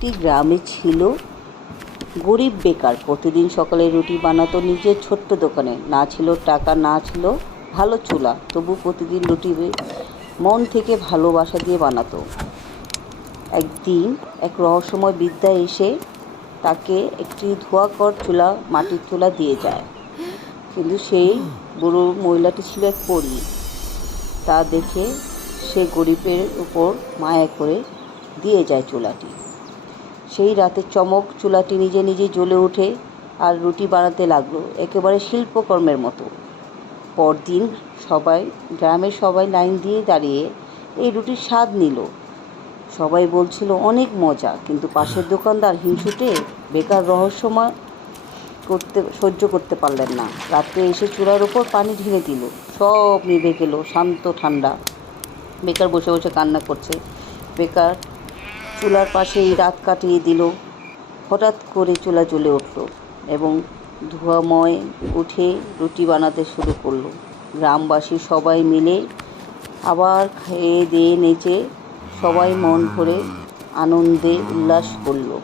একটি গ্রামে ছিল গরিব বেকার। প্রতিদিন সকালে রুটি বানাতো নিজের ছোট্ট দোকানে। না ছিল টাকা, না ছিল ভালো চুলা, তবু প্রতিদিন রুটি মন থেকে ভালোবাসা দিয়ে বানাতো। একদিন এক রহস্যময় বিদ্যা এসে তাকে একটি ধোঁয়াকর চুলা, মাটির চুলা দিয়ে যায়। কিন্তু সেই বুড়ো মহিলাটি ছিল এক পরী। তা দেখে সে গরিবের উপর মায়া করে দিয়ে যায় চুলাটি। সেই রাতে চমক, চুলাটি নিজে নিজেই জ্বলে ওঠে আর রুটি বানাতে লাগলো, একেবারে শিল্পকর্মের মতো। পরদিন গ্রামের সবাই লাইন দিয়ে দাঁড়িয়ে এই রুটির স্বাদ নিল। সবাই বলছিল অনেক মজা, কিন্তু পাশের দোকানদার হিংসুটে বেকার রহস্যময় সহ্য করতে পারলেন না। রাত্রে এসে চুলার ওপর পানি ঢেলে দিল, সব নিভে গেল শান্ত ঠান্ডা। বেকার বসে বসে কান্না করছে। বেকার চুলার পাশেই রাত কাটিয়ে দিল। হঠাৎ করে চুলা জ্বলে উঠল এবং ধোঁয়াময় উঠে রুটি বানাতে শুরু করলো। গ্রামবাসী সবাই মিলে আবার খেয়ে দিয়ে নেচে সবাই মন ভরে আনন্দে উল্লাস করলো।